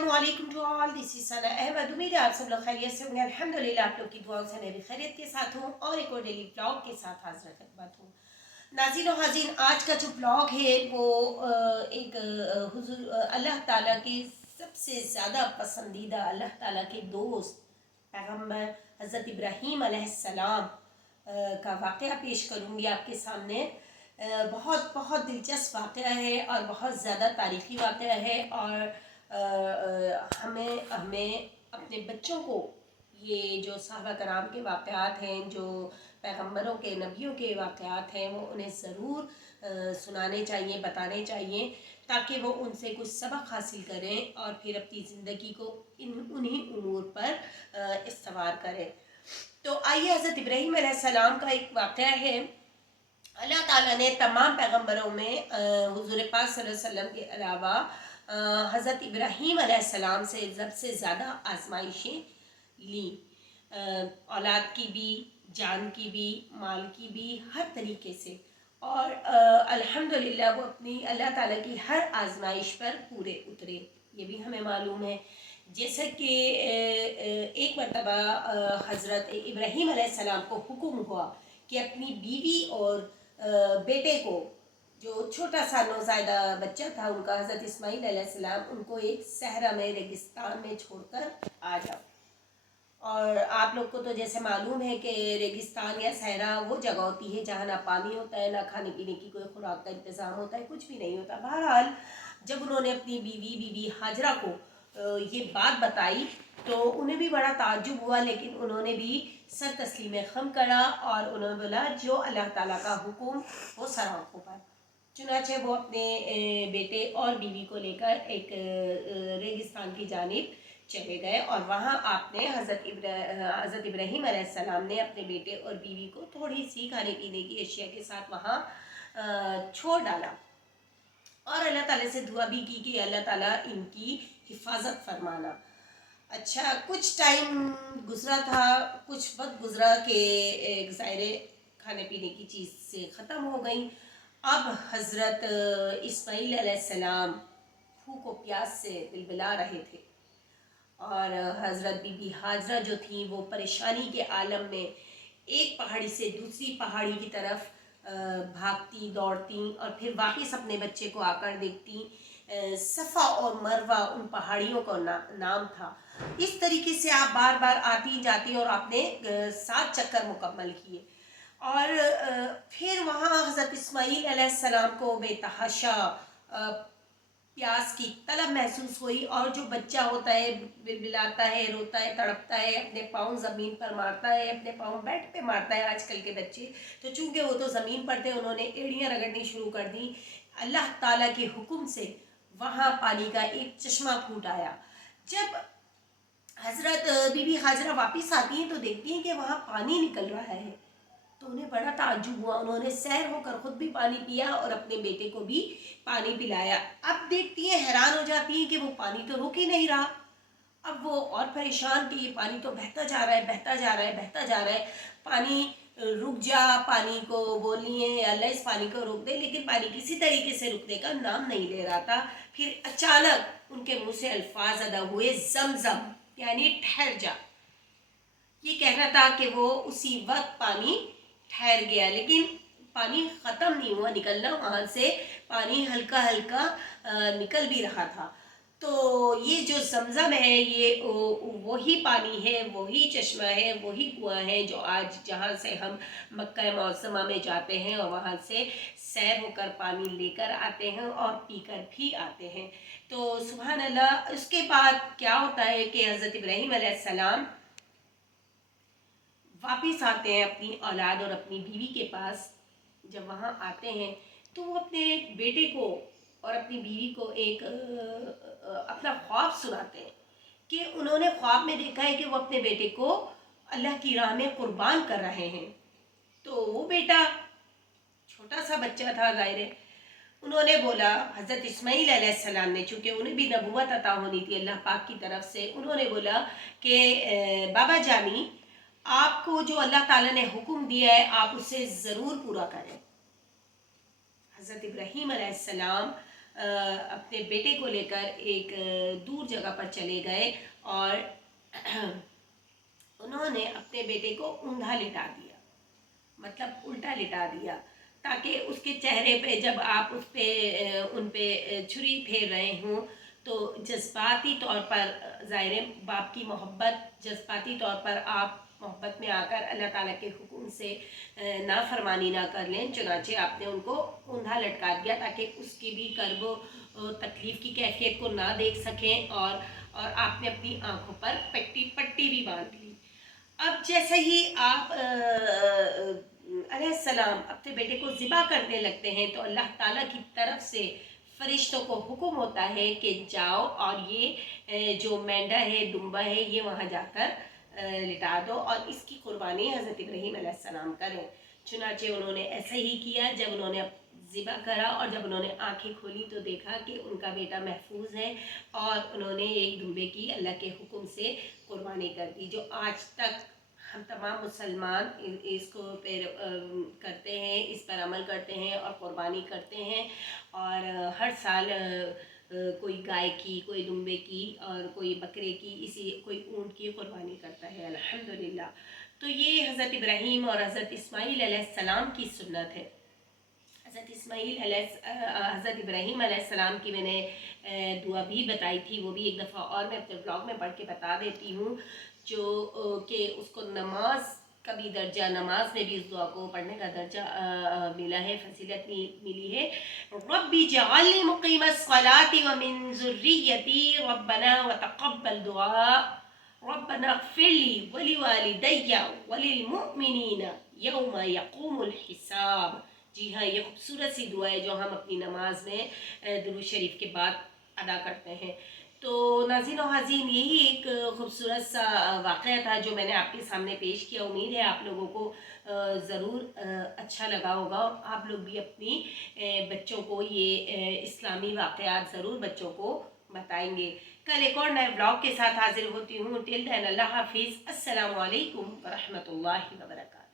अस्सलामुअलैकुम to all, this is सना अहमद। उम्मीद है आप सब लोग खैरियत से होंगे। अल्हम्दुलिल्लाह आप लोग की दुआओं से मैं भी खैरियत के साथ हूँ और एक और डेली ब्लॉग के साथ हाजिर खिदमत हूँ। नाज़रीन और हाज़रीन, आज का जो ब्लॉग है वो अल्लाह ताला के सबसे ज़्यादा पसंदीदा, अल्लाह ताला के दोस्त पैगम्बर हज़रत इब्राहीम अलैहिस्सलाम का वाक़या पेश करूँगी आपके सामने। बहुत बहुत दिलचस्प वाक़या है और बहुत ज़्यादा तारीख़ी वाक़या है और हमें हमें अपने बच्चों को ये जो सहाबा कराम के वाक़यात हैं, जो पैगम्बरों के नबियों के वाक़यात हैं, वो उन्हें ज़रूर सुनाने चाहिए, बताने चाहिए, ताकि वो उनसे कुछ सबक हासिल करें और फिर अपनी ज़िंदगी को उन्हीं उमूर पर इस्तवार करें। तो आइए, हज़रत इब्राहीम अलैहिस्सलाम का एक वाक़या है। अल्लाह ताला ने तमाम पैगम्बरों में हुज़ूर पाक सल्लल्लाहु अलैहि वसल्लम के अलावा हज़रत इब्राहीम अलैहिस्सलाम से सबसे ज़्यादा आजमाइशें ली, औलाद की भी, जान की भी, माल की भी, हर तरीके से। और अल्हम्दुलिल्लाह वो अपनी अल्लाह ताला की हर आजमाइश पर पूरे उतरे, ये भी हमें मालूम है। जैसे कि एक मरतबा हज़रत इब्राहीम अलैहिस्सलाम को हुक्म हुआ कि अपनी बीवी और बेटे को, जो छोटा सा नौज़ायदा बच्चा था उनका, हज़रत इस्माइल अलैहिस्सलाम, उनको एक सहरा में, रेगिस्तान में छोड़कर आ जाओ। और आप लोग को तो जैसे मालूम है कि रेगिस्तान या सहरा वो जगह होती है जहाँ ना पानी होता है, ना खाने पीने की कोई खुराक का इंतज़ाम होता है, कुछ भी नहीं होता। बहरहाल जब उन्होंने अपनी बीवी हाजरा को ये बात बताई तो उन्हें भी बड़ा ताज्जुब हुआ, लेकिन उन्होंने भी सर तस्लीम खम करा और उन्होंने बोला जो अल्लाह ताला का हुक्म वो सर आँखों पर। चुनाचे वो अपने बेटे और बीवी को लेकर एक रेगिस्तान की जानिब चले गए और वहाँ आपने हज़रत इब्राहीम अलैहिस्सलाम ने अपने बेटे और बीवी को थोड़ी सी खाने पीने की अशिया के साथ वहाँ छोड़ डाला और अल्लाह ताला से दुआ भी की कि अल्लाह ताला इनकी हिफाजत फरमाना। अच्छा, कुछ टाइम गुजरा था, कुछ वक्त गुजरा कि ज़ाहिर खाने पीने की चीज़ से ख़त्म हो गई। अब हज़रत इस्माइल अलैहिस्सलाम भूख और प्यास से बिलबिला रहे थे और हज़रत बीबी हाजरा जो थी वो परेशानी के आलम में एक पहाड़ी से दूसरी पहाड़ी की तरफ भागती दौड़ती और फिर वापस अपने बच्चे को आकर देखती। सफ़ा और मरवा उन पहाड़ियों का नाम था। इस तरीके से आप बार बार आती जाती और आपने 7 चक्कर मुकम्मल किए और फिर वहाँ हज़रत इस्माइल अलैहिस्सलाम को बेतहाशा प्यास की तलब महसूस हुई और जो बच्चा होता है बिलबिलाता है, रोता है, तड़पता है, अपने पाँव ज़मीन पर मारता है, अपने पाँव बेड पे मारता है आजकल के बच्चे, तो चूँकि वो तो ज़मीन पर थे उन्होंने एड़ियाँ रगड़नी शुरू कर दी। अल्लाह ताला के हुक्म से वहाँ पानी का एक चश्मा फूट आया। जब हज़रत बीबी हाजरा वापस आती हैं तो देखती हैं कि वहाँ पानी निकल रहा है, तो उन्हें बड़ा ताज्जुब हुआ। उन्होंने सैर होकर खुद भी पानी पिया और अपने बेटे को भी पानी पिलाया। अब देखती हैं, हैरान हो जाती हैं कि वो पानी तो रुक ही नहीं रहा। अब वो और परेशान कि ये पानी तो बहता जा रहा है, बहता जा रहा है, बहता जा रहा है, पानी रुक जा। पानी को बोलिए अल्लाह इस पानी को रोक दे, लेकिन पानी किसी तरीके से रुकने का नाम नहीं ले रहा था। फिर अचानक उनके मुँह से अल्फाज अदा हुए, ज़मज़म यानी ठहर जा। ये कहना था कि वो उसी वक्त पानी ठहर गया, लेकिन पानी ख़त्म नहीं हुआ निकलना, वहाँ से पानी हल्का हल्का निकल भी रहा था। तो ये जो ज़मज़म है ये वही पानी है, वही चश्मा है, वही कुआँ है जो आज जहाँ से हम मक्का मुअज़्ज़मा में जाते हैं और वहाँ से सैर होकर पानी लेकर आते हैं और पीकर भी आते हैं। तो सुभान अल्लाह। उसके बाद क्या होता है कि हज़रत इब्राहीम अलैहिस्सलाम वापस आते हैं अपनी औलाद और अपनी बीवी के पास। जब वहाँ आते हैं तो वो अपने बेटे को और अपनी बीवी को एक अपना ख्वाब सुनाते हैं कि उन्होंने ख्वाब में देखा है कि वो अपने बेटे को अल्लाह की राह में कुर्बान कर रहे हैं। तो वो बेटा छोटा सा बच्चा था, ज़ाहिर है। उन्होंने बोला, हज़रत इस्माइल अलैहिस्सलाम ने, चूँकि उन्हें भी नबूवत अता होनी थी अल्लाह पाक की तरफ से, उन्होंने बोला कि बाबा जानी, आपको जो अल्लाह ताला ने हुक्म दिया है आप उसे ज़रूर पूरा करें। हज़रत इब्राहीम अलैहिस्सलाम اپنے بیٹے کو لے کر ایک دور جگہ پر چلے گئے اور انہوں نے اپنے بیٹے کو اوندھا لٹا دیا، مطلب الٹا لٹا دیا، تاکہ اس کے چہرے پہ جب آپ ان پہ چھری پھیر رہے ہوں تو جذباتی طور پر، ظاہر ہے باپ کی محبت، جذباتی طور پر آپ محبت میں آ کر اللہ تعالیٰ کے حکم سے نافرمانی نہ کر لیں، چنانچہ آپ نے ان کو اوندھا لٹکا دیا تاکہ اس کی بھی کرب و تکلیف کی کیفیت کو نہ دیکھ سکیں، اور آپ نے اپنی آنکھوں پر پٹی بھی باندھ لی۔ اب جیسے ہی آپ علیہ السلام اپنے بیٹے کو ذبح کرنے لگتے ہیں تو اللہ تعالیٰ کی طرف سے فرشتوں کو حکم ہوتا ہے کہ جاؤ اور یہ جو مینڈا ہے، دمبا ہے، یہ وہاں جا کر لٹا دو اور اس کی قربانی حضرت ابراہیم علیہ السلام کریں۔ چنانچہ انہوں نے ایسا ہی کیا۔ جب انہوں نے ذبح کرا اور جب انہوں نے آنکھیں کھولی تو دیکھا کہ ان کا بیٹا محفوظ ہے، اور انہوں نے ایک دمبے کی اللہ کے حکم سے قربانی کر دی، جو آج تک ہم تمام مسلمان اس کو کرتے ہیں، اس پر عمل کرتے ہیں اور قربانی کرتے ہیں، اور ہر سال کوئی گائے کی، کوئی دمبے کی اور کوئی بکرے کی، کوئی اونٹ کی قربانی کرتا ہے الحمدللہ۔ تو یہ حضرت ابراہیم اور حضرت اسماعیل علیہ السلام کی سنت ہے۔ حضرت ابراہیم علیہ السلام کی میں نے دعا بھی بتائی تھی، وہ بھی ایک دفعہ اور میں اپنے بلاگ میں پڑھ کے بتا دیتی ہوں، جو کہ اس کو نماز کا بھی درجہ، نماز میں بھی اس دعا کو پڑھنے کا درجہ ملا ہے، فضیلت ملی ہے۔ رب اجعلنی مقیم الصلاۃ ومن ذریتی ربنا وتقبل دعاء ربنا اغفر لی ولوالدی وللمؤمنین یوم یقوم الحساب۔ جی ہاں، یہ خوبصورت سی دعا ہے جو ہم اپنی نماز میں درود شریف کے بعد ادا کرتے ہیں۔ تو ناظرین و حاضرین، یہی ایک خوبصورت سا واقعہ تھا جو میں نے آپ کے سامنے پیش کیا۔ امید ہے آپ لوگوں کو ضرور اچھا لگا ہوگا، اور آپ لوگ بھی اپنی بچوں کو یہ اسلامی واقعات ضرور بچوں کو بتائیں گے۔ کل ایک اور نئے بلاگ کے ساتھ حاضر ہوتی ہوں۔ ٹل دین اللہ حافظ، السلام علیکم ورحمۃ اللہ وبرکاتہ۔